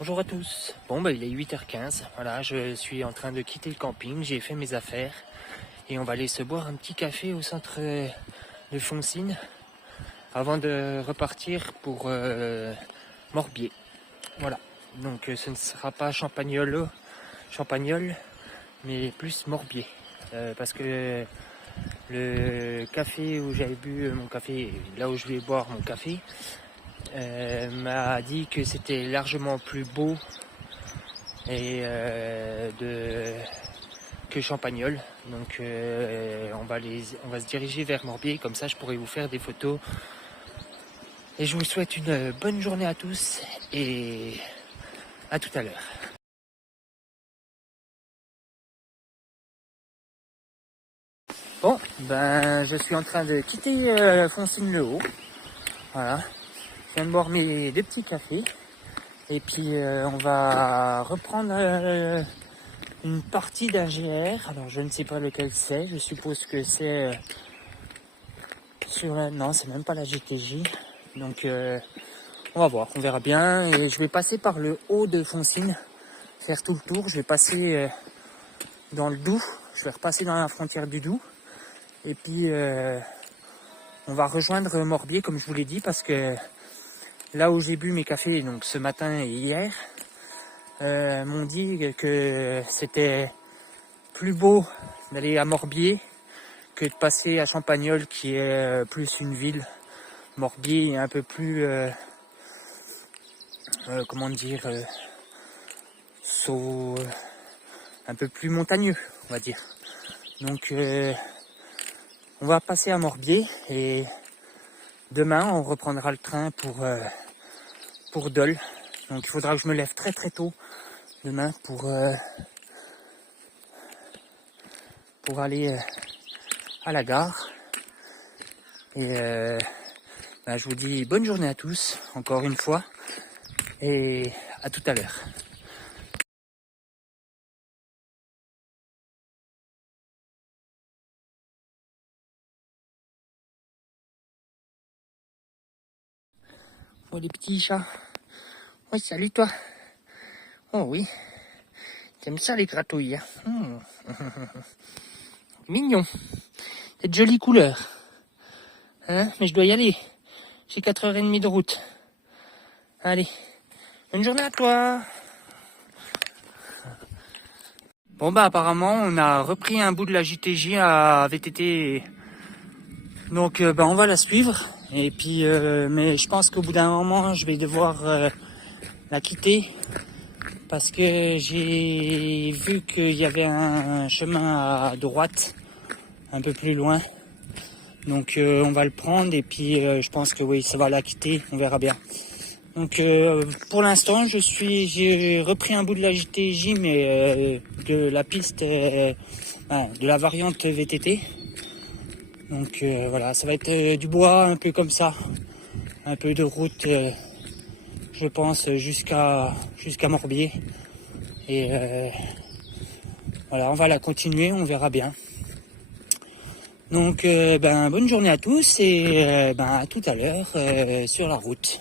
Bonjour à tous. Bon il est 8h15, voilà, je suis en train de quitter le camping, j'ai fait mes affaires et on va aller se boire un petit café au centre de Foncine avant de repartir pour Morbier. Voilà, donc ce ne sera pas Champagnole, mais plus Morbier. Parce que le café où j'avais bu mon café, là où je vais boire mon café, m'a dit que c'était largement plus beau et que Champagnole. Donc on va se diriger vers Morbier, comme ça je pourrai vous faire des photos. Et je vous souhaite une bonne journée à tous et à tout à l'heure. Bon, je suis en train de quitter Foncine-le-Haut. Voilà, je viens de boire mes deux petits cafés. Et puis on va reprendre une partie d'un GR. Alors je ne sais pas lequel c'est. Je suppose que c'est sur la... Non, c'est même pas la GTJ. Donc on va voir, on verra bien. Et je vais passer par le haut de Foncine, faire tout le tour. Je vais passer dans le Doubs. Je vais repasser dans la frontière du Doubs. Et puis on va rejoindre Morbier, comme je vous l'ai dit, parce que là où j'ai bu mes cafés, donc ce matin et hier, m'ont dit que c'était plus beau d'aller à Morbier que de passer à Champagnole, qui est plus une ville. Morbier est un peu plus, comment dire, un peu plus montagneux, on va dire. Donc on va passer à Morbier et demain on reprendra le train pour Dole. Donc il faudra que je me lève très très tôt demain pour aller à la gare. Et je vous dis bonne journée à tous, encore une fois, et à tout à l'heure. Oh les petits chats. Oui, salut toi. Oh oui. T'aimes ça les gratouilles, hein. Mignon. C'est de jolies couleurs. Hein, mais je dois y aller. J'ai 4h30 de route. Allez. Bonne journée à toi. Bon apparemment on a repris un bout de la JTJ à VTT. Donc on va la suivre. Et puis mais je pense qu'au bout d'un moment je vais devoir la quitter. Parce que j'ai vu qu'il y avait un chemin à droite, un peu plus loin. Donc on va le prendre et puis je pense que oui, ça va la quitter, on verra bien. Donc pour l'instant, j'ai repris un bout de la JTJ, mais de la piste, de la variante VTT. Donc voilà, ça va être du bois, un peu comme ça, un peu de route, je pense, jusqu'à Morbier. Et voilà, on va la continuer, on verra bien. Donc bonne journée à tous et à tout à l'heure sur la route.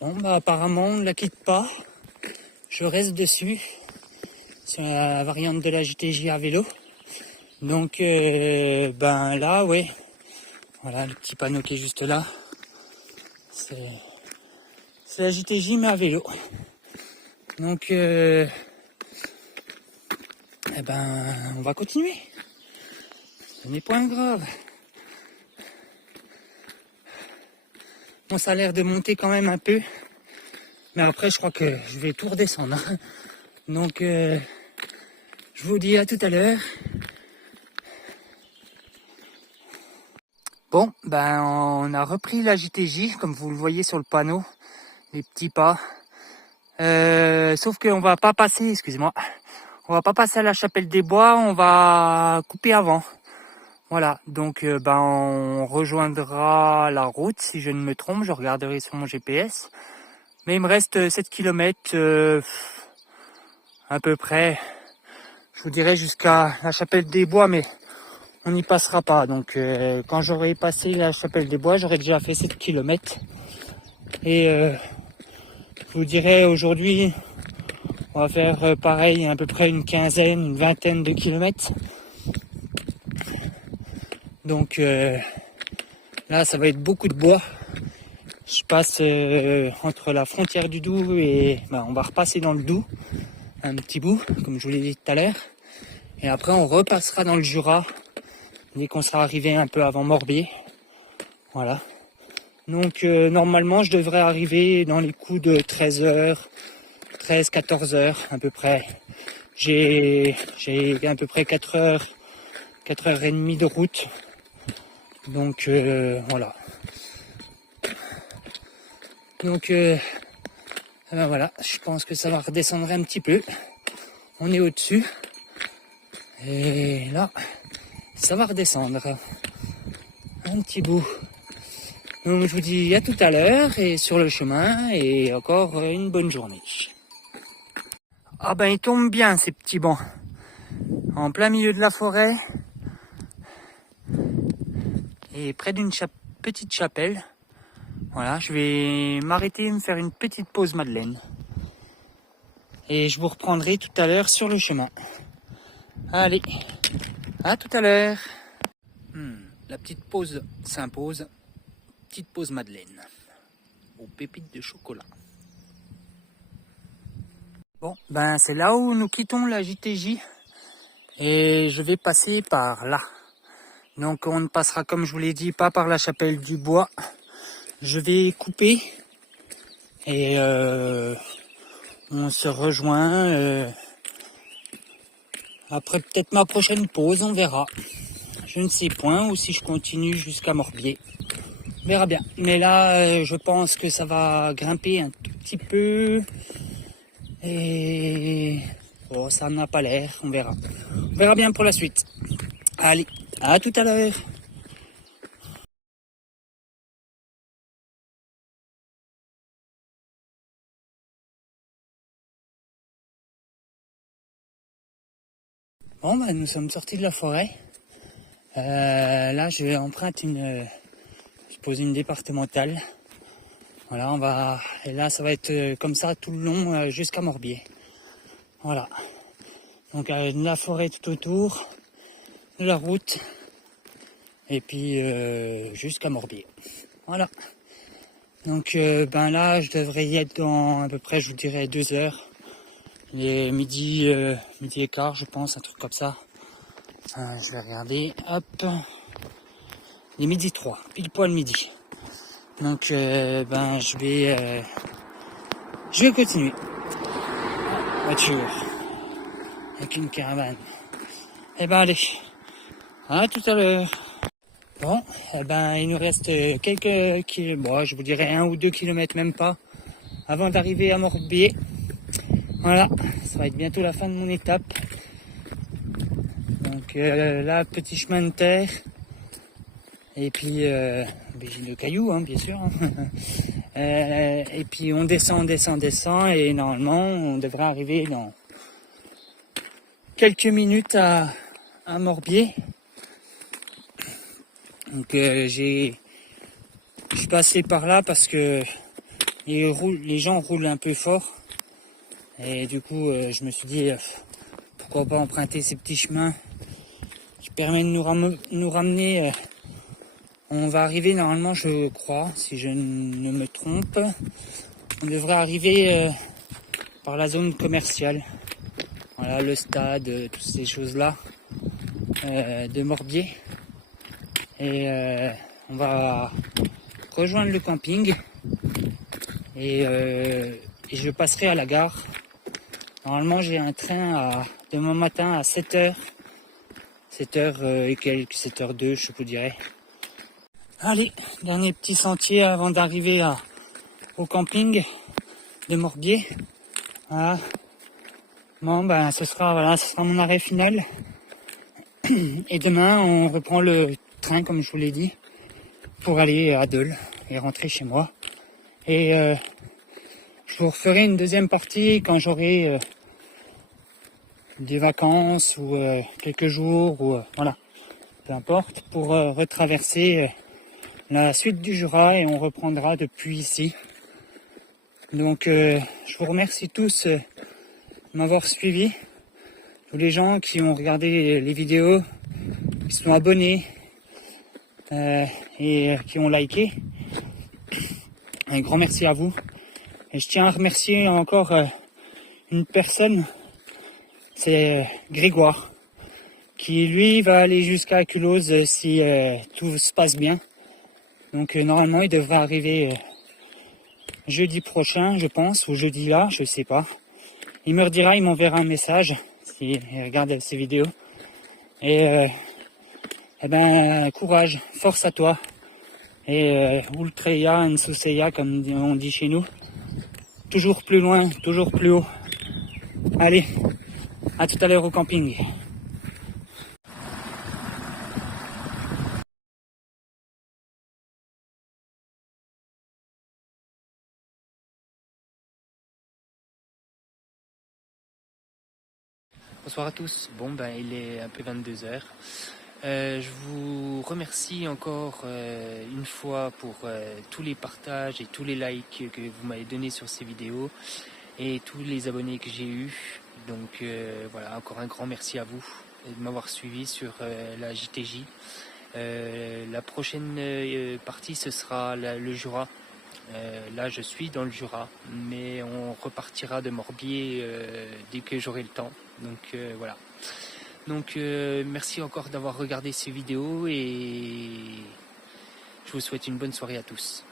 Bon apparemment on ne la quitte pas. Je reste dessus sur la variante de la JTJ à vélo. Donc là ouais. Voilà le petit panneau qui est juste là. C'est la JTJ mais à vélo. Donc on va continuer. Ce n'est point grave. Bon, ça a l'air de monter quand même un peu. Mais après, je crois que je vais tout redescendre. Hein. Donc, je vous dis à tout à l'heure. Bon, on a repris la JTJ, comme vous le voyez sur le panneau. Les petits pas. Sauf qu'on va pas passer, excusez-moi. On va pas passer à la Chapelle des Bois, on va couper avant. Voilà, donc on rejoindra la route si je ne me trompe, je regarderai sur mon GPS. Mais il me reste 7 km à peu près, je vous dirais jusqu'à la Chapelle des Bois, mais on n'y passera pas. Donc quand j'aurai passé la Chapelle des Bois, j'aurai déjà fait 7 km. Et Je vous dirais aujourd'hui, on va faire pareil, à peu près une quinzaine, une vingtaine de kilomètres. Donc là, ça va être beaucoup de bois. Je passe entre la frontière du Doubs et on va repasser dans le Doubs un petit bout, comme je vous l'ai dit tout à l'heure. Et après, on repassera dans le Jura dès qu'on sera arrivé un peu avant Morbier. Voilà. Donc normalement, je devrais arriver dans les coups de 13h, 13-14h à peu près. J'ai à peu près 4h, 4h30 de route. Donc voilà. Donc voilà, je pense que ça va redescendre un petit peu. On est au-dessus. Et là, ça va redescendre. Un petit bout. Donc je vous dis à tout à l'heure et sur le chemin et encore une bonne journée. Ah ben ils tombent bien ces petits bancs. En plein milieu de la forêt. Et près d'une petite chapelle. Voilà, je vais m'arrêter et me faire une petite pause Madeleine. Et je vous reprendrai tout à l'heure sur le chemin. Allez, à tout à l'heure. La petite pause s'impose. Petite pause Madeleine. Aux pépites de chocolat. Bon, ben c'est là où nous quittons la JTJ. Et je vais passer par là. Donc on ne passera, comme je vous l'ai dit, pas par la chapelle du bois. Je vais couper et on se rejoint après peut-être ma prochaine pause, on verra. Je ne sais point, ou si je continue jusqu'à Morbier. On verra bien. Mais là, je pense que ça va grimper un tout petit peu. Et oh, ça n'a pas l'air, on verra. On verra bien pour la suite. Allez, à tout à l'heure. Bon, ben, nous sommes sortis de la forêt. Là, je emprunte je pose une départementale. Voilà, on va, et là, ça va être comme ça tout le long jusqu'à Morbier. Voilà. Donc, la forêt tout autour, de la route, et puis jusqu'à Morbier. Voilà. Donc, ben là, je devrais y être dans à peu près, je vous dirais, 2 heures. Les midi et quart, je pense, un truc comme ça. Je vais regarder, hop, les midi 3, pile poil midi. Donc ben je vais continuer. Voiture avec une caravane. Et ben allez, à tout à l'heure. Bon, ben il nous reste quelques kilomètres, bon, je vous dirais 1 ou 2 kilomètres même pas, avant d'arriver à Morbier. Voilà, ça va être bientôt la fin de mon étape. Donc là, petit chemin de terre. Et puis, de cailloux, hein, bien sûr. Hein. Et puis on descend, et normalement, on devrait arriver dans quelques minutes à Morbier. Donc je suis passé par là parce que les gens roulent un peu fort. Et du coup, je me suis dit, pourquoi pas emprunter ces petits chemins qui permettent de nous ramener. On va arriver normalement, je crois, si je ne me trompe, on devrait arriver par la zone commerciale. Voilà, le stade, toutes ces choses-là de Morbier. Et on va rejoindre le camping et je passerai à la gare. Normalement, j'ai un train demain matin à 7h. 7h et quelques, 7h02, je vous dirais. Allez, dernier petit sentier avant d'arriver au camping de Morbier. Voilà. Bon, ben, ce sera mon arrêt final. Et demain, on reprend le train, comme je vous l'ai dit, pour aller à Dole et rentrer chez moi. Et je vous referai une deuxième partie quand j'aurai des vacances ou quelques jours, ou voilà, peu importe, pour retraverser la suite du Jura et on reprendra depuis ici. Donc je vous remercie tous de m'avoir suivi, tous les gens qui ont regardé les vidéos, qui sont abonnés et qui ont liké. Un grand merci à vous. Et je tiens à remercier encore une personne, c'est Grégoire, qui lui va aller jusqu'à Culose si tout se passe bien. Donc normalement il devrait arriver jeudi prochain, je pense, ou jeudi là, je sais pas. Il me redira, il m'enverra un message s'il regarde ces vidéos. Et ben courage, force à toi. Et Ultreya Nsuseya, comme on dit chez nous. Toujours plus loin, toujours plus haut. Allez, à tout à l'heure au camping. Bonsoir à tous. Bon, ben il est un peu 22h. Je vous remercie encore une fois pour tous les partages et tous les likes que vous m'avez donnés sur ces vidéos et tous les abonnés que j'ai eus. Donc voilà, encore un grand merci à vous de m'avoir suivi sur la JTJ. La prochaine partie, ce sera le Jura. Là, je suis dans le Jura, mais on repartira de Morbier dès que j'aurai le temps. Donc voilà. Donc merci encore d'avoir regardé ces vidéos et je vous souhaite une bonne soirée à tous.